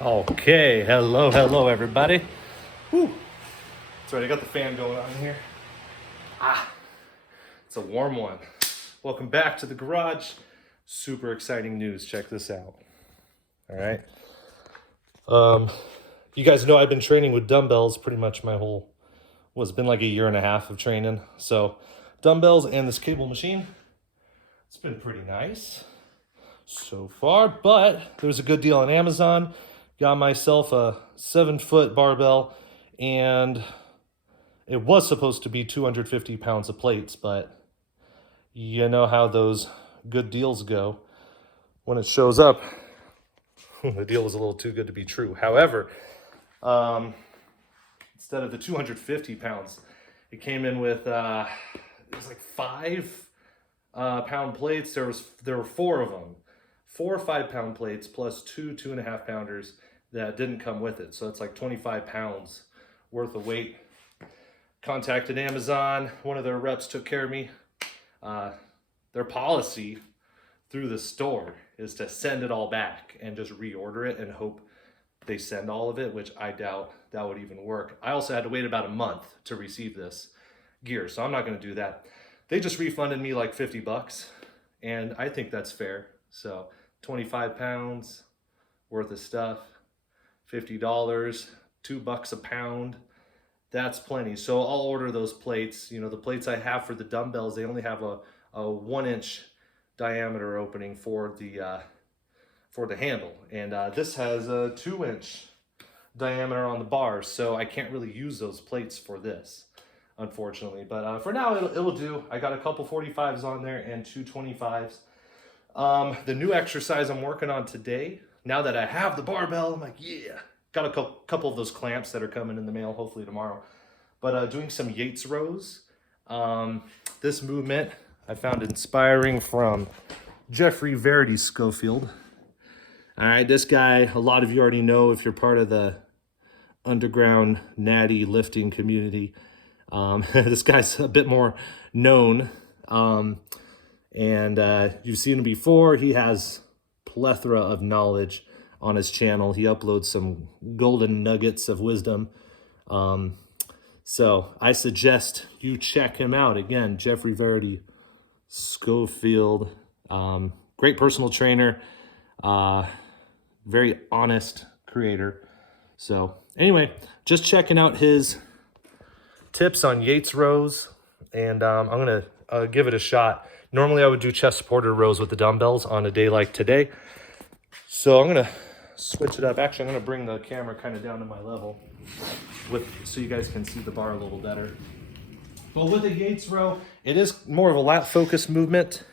Okay, hello everybody. Whew. That's right, I got the fan going on here. It's a warm one. Welcome back to the garage. Super exciting news, check this out. All right. You guys know I've been training with dumbbells pretty much it's been like a year and a half of training. So dumbbells and this cable machine, it's been pretty nice so far, but there was a good deal on Amazon. Got myself a 7-foot barbell, and it was supposed to be 250 pounds of plates, but you know how those good deals go. When it shows up, the deal was a little too good to be true. However, instead of the 250 pounds, it came in with it was like 5 pound plates. There were 4 of them, 4 5-pound plates plus 2.5 pounders that didn't come with it. So it's like 25 pounds worth of weight. Contacted Amazon. One of their reps took care of me. Their policy through the store is to send it all back and just reorder it and hope they send all of it, which I doubt that would even work. I also had to wait about a month to receive this gear, so I'm not going to do that. They just refunded me like 50 bucks, and I think that's fair. So 25 pounds worth of stuff, $50, $2 a pound. That's plenty. So I'll order those plates. You know, the plates I have for the dumbbells, they only have a 1-inch diameter opening for the handle, and this has a 2-inch diameter on the bars, so I can't really use those plates for this, unfortunately. But for now, it'll do. I got a couple 45s on there and 2 25s. The new exercise I'm working on today, now that I have the barbell, I'm like, yeah. Got a couple of those clamps that are coming in the mail, hopefully tomorrow. But doing some Yates rows. This movement I found inspiring from Jeffrey Verity Schofield. All right, this guy, a lot of you already know if you're part of the underground natty lifting community. This guy's a bit more known, and you've seen him before. He has plethora of knowledge on his channel. He uploads some golden nuggets of wisdom. So I suggest you check him out. Again, Jeffrey Verity Schofield, great personal trainer, very honest creator. So anyway, just checking out his tips on Yates rows, and I'm gonna give it a shot. Normally I would do chest supported rows with the dumbbells on a day like today. So I'm gonna switch it up. Actually, I'm gonna bring the camera kind of down to my level so you guys can see the bar a little better. But with a Yates row, it is more of a lat focused movement.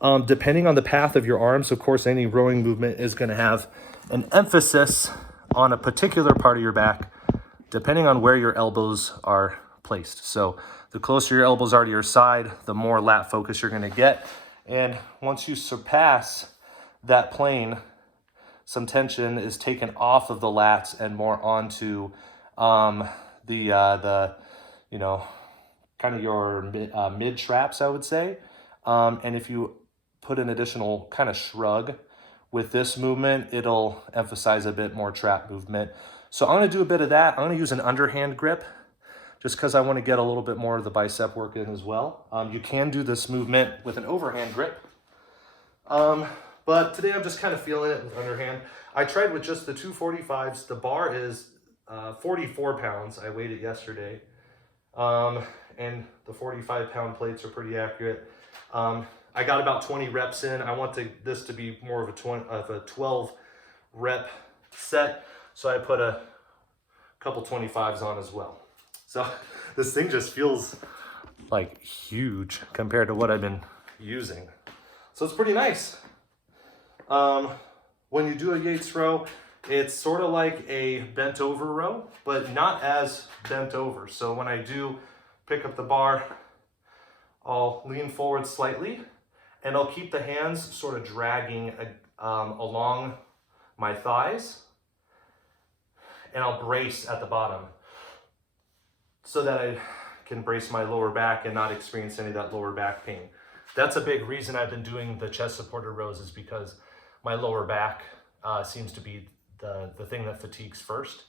Depending on the path of your arms, of course, any rowing movement is going to have an emphasis on a particular part of your back, depending on where your elbows are placed. So the closer your elbows are to your side, the more lat focus you're going to get. And once you surpass that plane, some tension is taken off of the lats and more onto the you know, kind of your mid traps, I would say. And if you put an additional kind of shrug with this movement, it'll emphasize a bit more trap movement. So I'm going to do a bit of that. I'm going to use an underhand grip just because I want to get a little bit more of the bicep work in as well. You can do this movement with an overhand grip. But today I'm just kind of feeling it with underhand. I tried with just the 245s. The bar is 44 pounds. I weighed it yesterday. And the 45-pound plates are pretty accurate. I got about 20 reps in. I want this to be more of a 12 rep set. So I put a couple 25s on as well. So this thing just feels like huge compared to what I've been using. So it's pretty nice. When you do a Yates row, it's sort of like a bent over row, but not as bent over. So when I do pick up the bar, I'll lean forward slightly and I'll keep the hands sort of dragging along my thighs, and I'll brace at the bottom so that I can brace my lower back and not experience any of that lower back pain. That's a big reason I've been doing the chest supported rows, is because my lower back seems to be the thing that fatigues first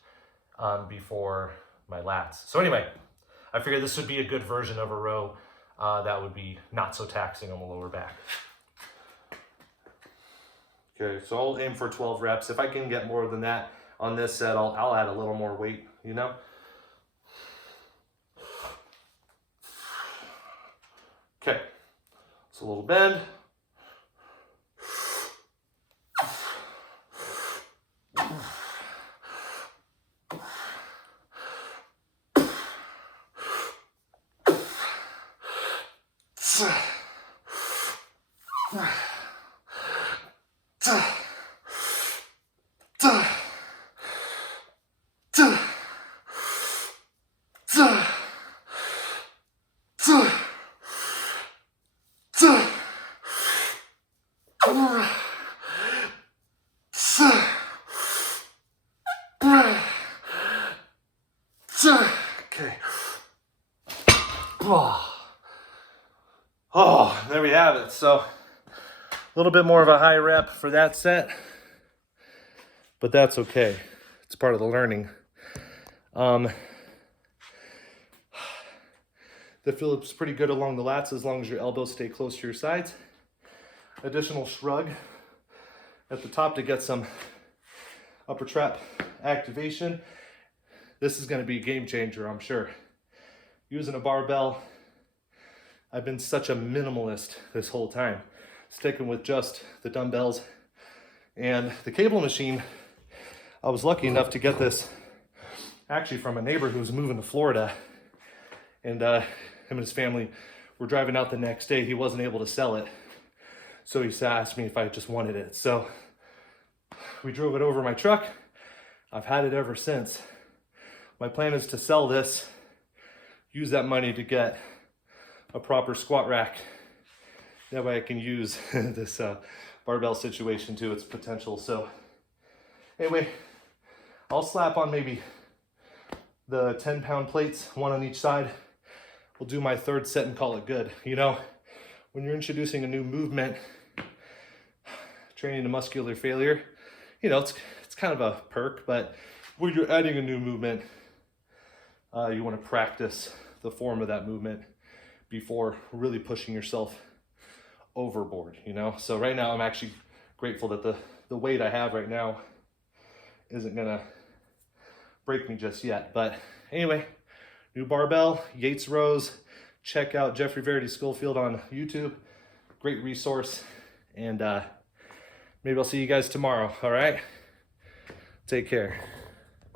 before my lats. So anyway, I figured this would be a good version of a row that would be not so taxing on the lower back. Okay, so I'll aim for 12 reps. If I can get more than that on this set, I'll add a little more weight, you know? Okay, so a little bend. Okay. Oh, there we have it. So a little bit more of a high rep for that set, but that's okay. It's part of the learning. The feel-up's pretty good along the lats as long as your elbows stay close to your sides. Additional shrug at the top to get some upper trap activation. This is going to be a game changer, I'm sure. Using a barbell, I've been such a minimalist this whole time, sticking with just the dumbbells and the cable machine. I was lucky enough to get this actually from a neighbor who was moving to Florida, and him and his family were driving out the next day. He wasn't able to sell it, so he asked me if I just wanted it. So we drove it over my truck. I've had it ever since. My plan is to sell this, use that money to get a proper squat rack. That way I can use this barbell situation to its potential. So anyway, I'll slap on maybe the 10-pound plates, one on each side. We'll do my third set and call it good. You know, when you're introducing a new movement, training to muscular failure, you know, it's kind of a perk, but when you're adding a new movement, you want to practice the form of that movement before really pushing yourself overboard, you know? So right now I'm actually grateful that the weight I have right now isn't gonna break me just yet. But anyway, new barbell, Yates rows. Check out Jeffrey Verity Schofield on YouTube. Great resource. And maybe I'll see you guys tomorrow, all right? Take care.